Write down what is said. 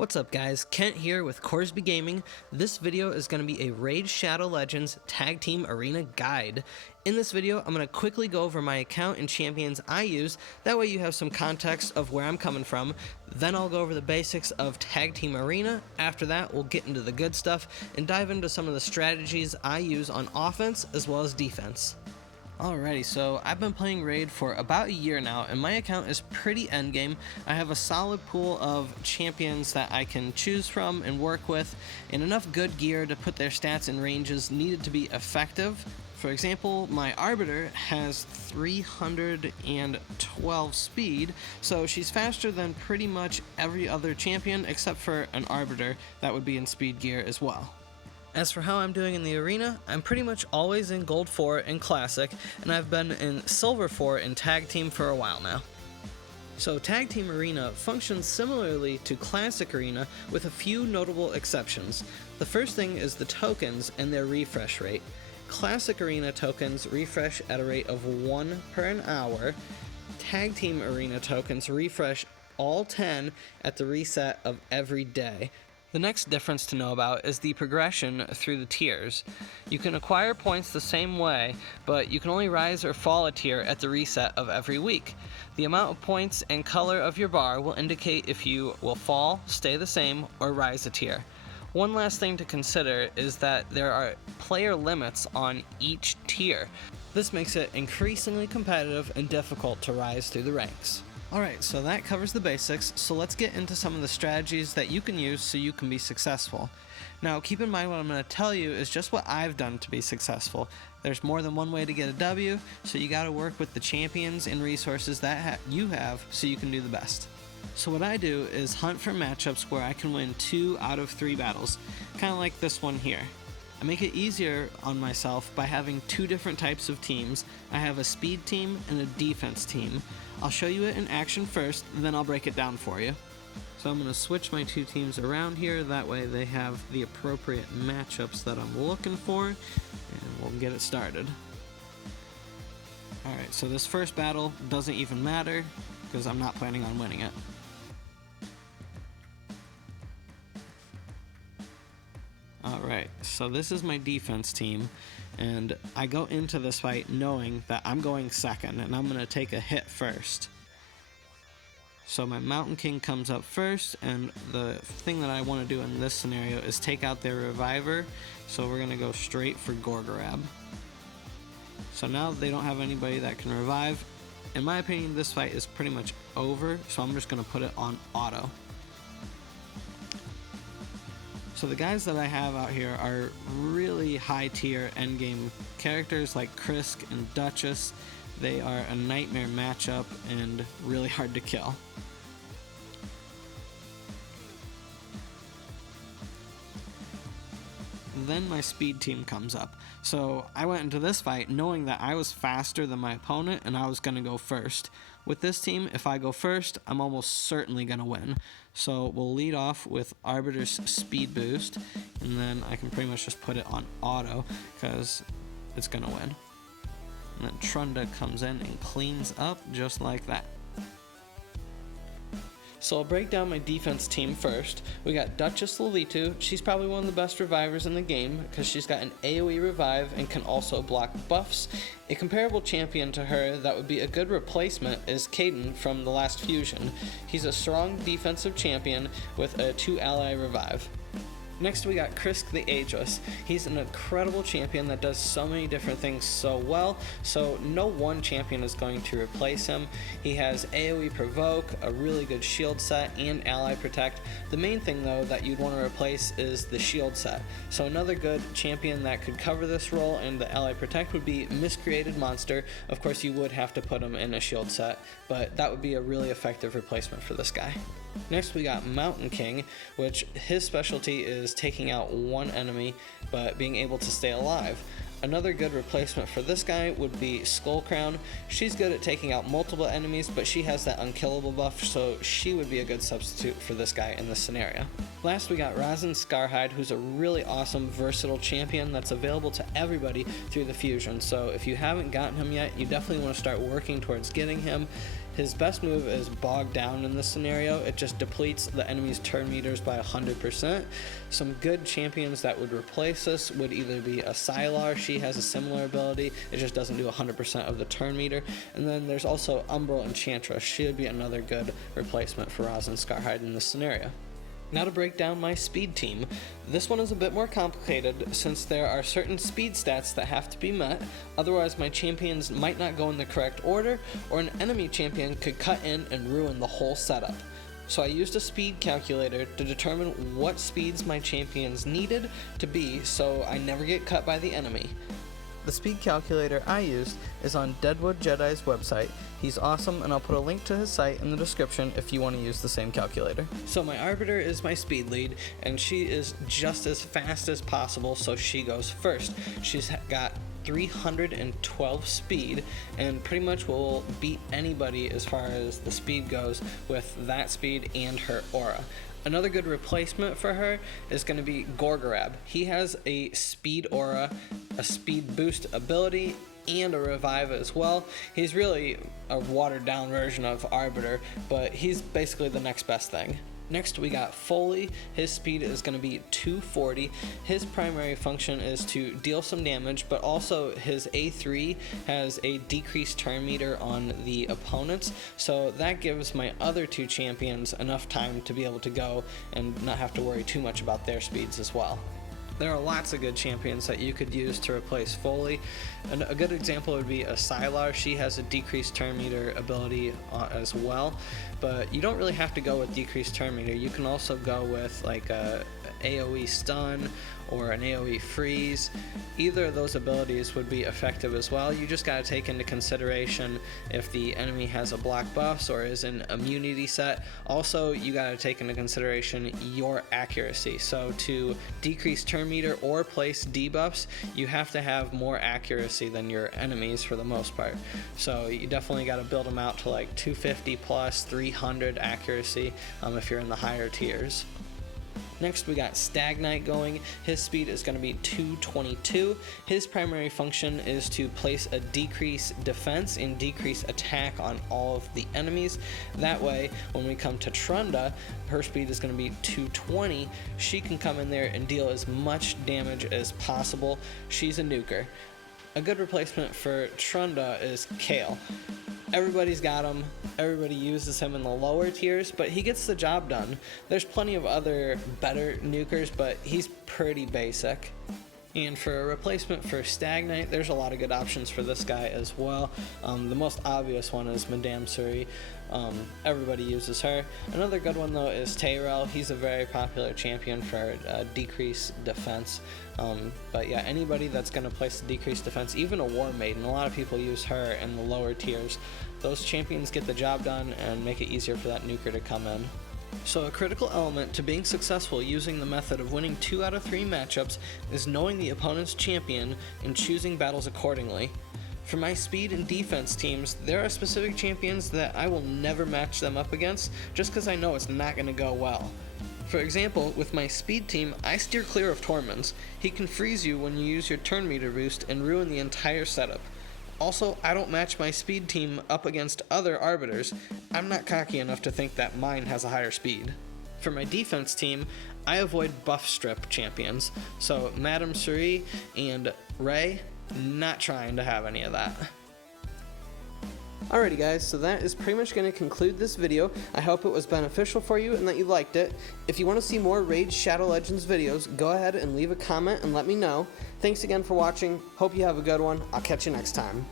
What's up guys, Kent here with Corsby Gaming. This video is going to be a Raid Shadow Legends Tag Team Arena Guide. In this video, I'm going to quickly go over my account and champions I use, that way you have some context of where I'm coming from. Then I'll go over the basics of Tag Team Arena. After that, we'll get into the good stuff and dive into some of the strategies I use on offense as well as defense. Alrighty, so I've been playing Raid for about a year now, and my account is pretty endgame. I have a solid pool of champions that I can choose from and work with, and enough good gear to put their stats and ranges needed to be effective. For example, my Arbiter has 312 speed, so she's faster than pretty much every other champion except for an Arbiter that would be in speed gear as well. As for how I'm doing in the arena, I'm pretty much always in Gold 4 and Classic, and I've been in Silver 4 and Tag Team for a while now. So Tag Team Arena functions similarly to Classic Arena with a few notable exceptions. The first thing is the tokens and their refresh rate. Classic Arena tokens refresh at a rate of 1 per an hour. Tag Team Arena tokens refresh all 10 at the reset of every day. The next difference to know about is the progression through the tiers. You can acquire points the same way, but you can only rise or fall a tier at the reset of every week. The amount of points and color of your bar will indicate if you will fall, stay the same, or rise a tier. One last thing to consider is that there are player limits on each tier. This makes it increasingly competitive and difficult to rise through the ranks. Alright, so that covers the basics, so let's get into some of the strategies that you can use so you can be successful. Now, keep in mind what I'm going to tell you is just what I've done to be successful. There's more than one way to get a W, so you got to work with the champions and resources that you have so you can do the best. So what I do is hunt for matchups where I can win 2 out of 3 battles, kind of like this one here. I make it easier on myself by having 2 different types of teams. I have a speed team and a defense team. I'll show you it in action first, and then I'll break it down for you. So I'm going to switch my 2 teams around here, that way they have the appropriate matchups that I'm looking for, and we'll get it started. Alright, so this first battle doesn't even matter, because I'm not planning on winning it. Alright, so this is my defense team, and I go into this fight knowing that I'm going second, and I'm going to take a hit first. So my Mountain King comes up first, and the thing that I want to do in this scenario is take out their Reviver, so we're going to go straight for Gorgorab. So now they don't have anybody that can revive. In my opinion, this fight is pretty much over, so I'm just going to put it on auto. So the guys that I have out here are really high tier endgame characters like Krisk and Duchess. They are a nightmare matchup and really hard to kill. Then my speed team comes up. So I went into this fight knowing that I was faster than my opponent and I was going to go first. With this team, if I go first, I'm almost certainly going to win. So we'll lead off with Arbiter's speed boost, and then I can pretty much just put it on auto because it's going to win. And then Trunda comes in and cleans up just like that. So I'll break down my defense team first. We got Duchess Lilitu. She's probably one of the best revivers in the game because she's got an AoE revive and can also block buffs. A comparable champion to her that would be a good replacement is Kaden from the last fusion. He's a strong defensive champion with a 2 ally revive. Next we got Krisk the Ageless. He's an incredible champion that does so many different things so well, so no one champion is going to replace him. He has AoE Provoke, a really good shield set, and Ally Protect. The main thing though that you'd want to replace is the shield set. So another good champion that could cover this role and the Ally Protect would be Miscreated Monster. Of course you would have to put him in a shield set, but that would be a really effective replacement for this guy. Next we got Mountain King, which his specialty is taking out one enemy but being able to stay alive. Another good replacement for this guy would be Skullcrown. She's good at taking out multiple enemies, but she has that unkillable buff, so she would be a good substitute for this guy in this scenario. Last we got Razin Scarhide, who's a really awesome versatile champion that's available to everybody through the fusion, so if you haven't gotten him yet, you definitely want to start working towards getting him. His best move is Bog Down in this scenario. It just depletes the enemy's turn meters by 100%. Some good champions that would replace this would either be a Sylar. She has a similar ability, it just doesn't do 100% of the turn meter. And then there's also Umbral Enchantress. She would be another good replacement for Rosalind Scarhide in this scenario. Now to break down my speed team. This one is a bit more complicated since there are certain speed stats that have to be met, otherwise my champions might not go in the correct order, or an enemy champion could cut in and ruin the whole setup. So I used a speed calculator to determine what speeds my champions needed to be so I never get cut by the enemy. The speed calculator I used is on Deadwood Jedi's website. He's awesome, and I'll put a link to his site in the description if you want to use the same calculator. So my Arbiter is my speed lead, and she is just as fast as possible, so she goes first. She's got 312 speed, and pretty much will beat anybody as far as the speed goes with that speed and her aura. Another good replacement for her is going to be Gorgorab. He has a speed aura, a speed boost ability, and a revive as well. He's really a watered down version of Arbiter, but he's basically the next best thing. Next we got Foley. His speed is going to be 240. His primary function is to deal some damage, but also his A3 has a decreased turn meter on the opponents, so that gives my other two champions enough time to be able to go and not have to worry too much about their speeds as well. There are lots of good champions that you could use to replace Foley. And a good example would be a Sylar. She has a decreased turn meter ability as well, but you don't really have to go with decreased turn meter. You can also go with like a AoE stun or an AoE freeze. Either of those abilities would be effective as well. You just gotta take into consideration if the enemy has a block buffs or is an immunity set. Also, you gotta take into consideration your accuracy. So to decrease turn meter or place debuffs, you have to have more accuracy than your enemies for the most part. So you definitely gotta build them out to like 250 plus 300 accuracy if you're in the higher tiers. Next we got Stagnite going. His speed is going to be 222. His primary function is to place a decrease defense and decrease attack on all of the enemies. That way, when we come to Trunda, her speed is going to be 220. She can come in there and deal as much damage as possible. She's a nuker. A good replacement for Trunda is Kale. Everybody's got him, everybody uses him in the lower tiers, but he gets the job done. There's plenty of other better nukers, but he's pretty basic. And for a replacement for Stagnite, there's a lot of good options for this guy as well. The most obvious one is Madame Suri. Everybody uses her. Another good one though is Tayrel. He's a very popular champion for decreased defense. But yeah, anybody that's going to place a decreased defense, even a War Maiden, a lot of people use her in the lower tiers. Those champions get the job done and make it easier for that nuker to come in. So a critical element to being successful using the method of winning 2 out of 3 matchups is knowing the opponent's champion and choosing battles accordingly. For my speed and defense teams, there are specific champions that I will never match them up against just because I know it's not going to go well. For example, with my speed team, I steer clear of Tormund. He can freeze you when you use your turn meter boost and ruin the entire setup. Also, I don't match my speed team up against other Arbiters. I'm not cocky enough to think that mine has a higher speed. For my defense team, I avoid buff strip champions, so Madame Suri and Rey, not trying to have any of that. Alrighty guys, so that is pretty much going to conclude this video. I hope it was beneficial for you and that you liked it. If you want to see more Raid Shadow Legends videos, go ahead and leave a comment and let me know. Thanks again for watching. Hope you have a good one. I'll catch you next time.